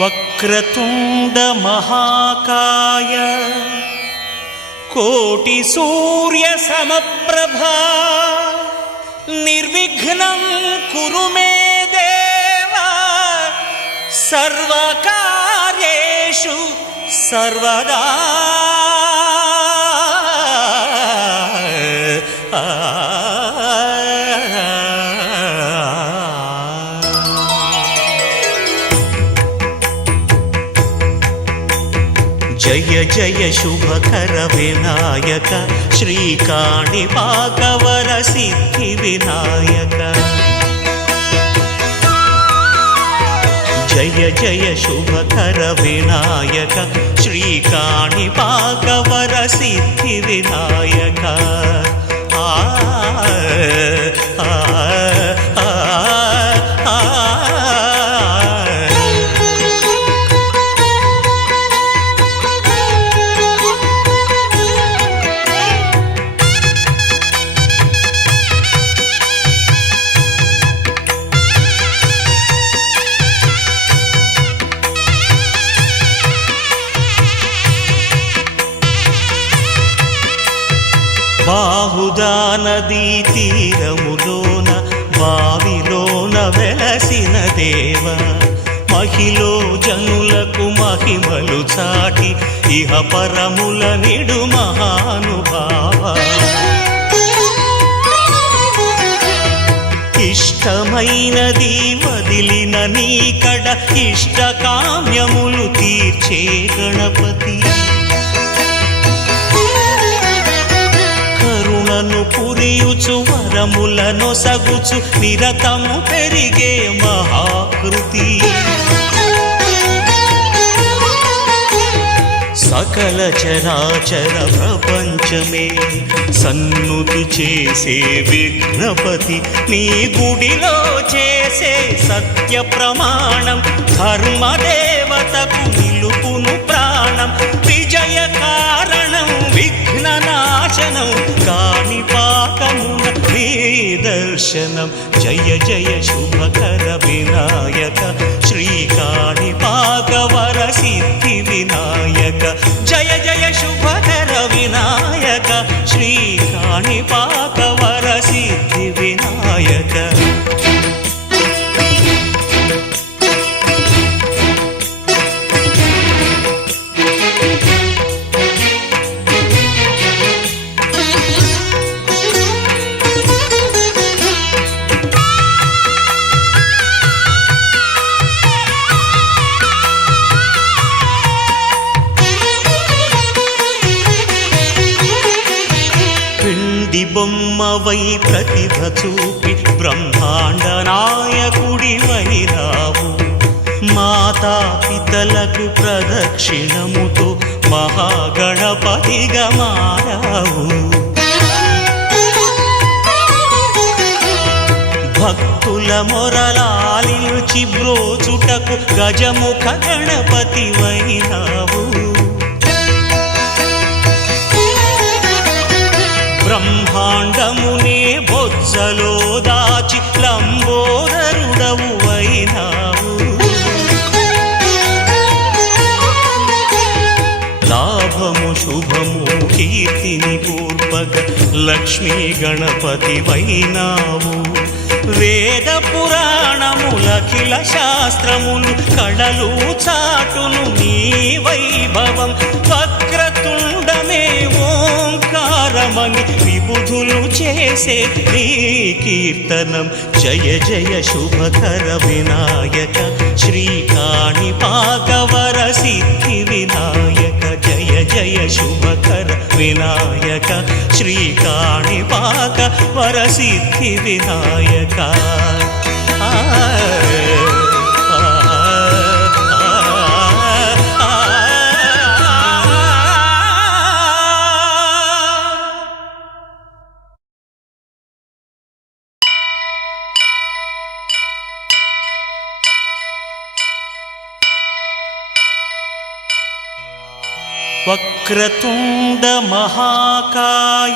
వక్రతుండ మహాకాయ కోటి సూర్య సమప్రభా నిర్విఘ్నం కురు మే దేవా సర్వకార్యేషు సర్వదా. జయ జయ శుభకర వినాయక శ్రీకాణిపాకవర సిద్ధి వినాయక. జయ జయ శుభకర వినాయక శ్రీకాణిపాకవర సిద్ధి వినాయక. ఆ బాహుదా నదీ తీరములోన బావిలోన వెలసిన దేవ మహిలో జనులకు మహిమలు చాటి ఇహ పరముల నిడు మహానుభావ. ఇష్టమైనది వదిలిన నీకడ ఇష్ట కామ్యములు తీర్చే గణపతి. కరుణను పురియుచు వరములను సగుచు నిరతము పెరిగే మహాకృతి. సకల చరాచర ప్రపంచమే సన్నుతి చేసే విఘ్నపతి. నీ గుడిలో చేసే సత్య ప్రమాణం ధర్మదేవతకు నిలుపును ప్రాణం. విజయ కారణం విఘ్ననాశనం కాణిపాకమున నీ దర్శనం. జయ జయ శుభకర వినాయక శ్రీకాణిపాకవర సిద్ధి వినాయక. జయ జయ శుభకర వినాయక శ్రీకాణిపాకవర సిద్ధి వినాయక. బొమ్మవై ప్రతిభ చూపి బ్రహ్మాండ నాయకుడి వైరావు. మాతా పితలకు ప్రదక్షిణముతో మహాగణపతిగా మారావు. భక్తుల మొరలాలించి బ్రోచుటకు గజముఖ గణపతి వైరావు. బ్రహ్మాండమునే బొజ్జలో దాచి లంబోదరుడవు అయినావు. లాభము శుభము కీర్తిని పూర్వక లక్ష్మీ గణపతి వైనావు. వేద పురాణములఖిల శాస్త్రములు కళలు చాటును నీ వైభవం. వక్రతుండమే ఓంకారమని విబుధులు చేసే నీ కీర్తనం. జయ జయ శుభకర వినాయక శ్రీకాణిపాకవర సిద్ధి వినాయక. జయ జయ శుభకర వినాయక శ్రీకాణిపాకవర సిద్ధి వినాయక. వక్రతుండ మహాకాయ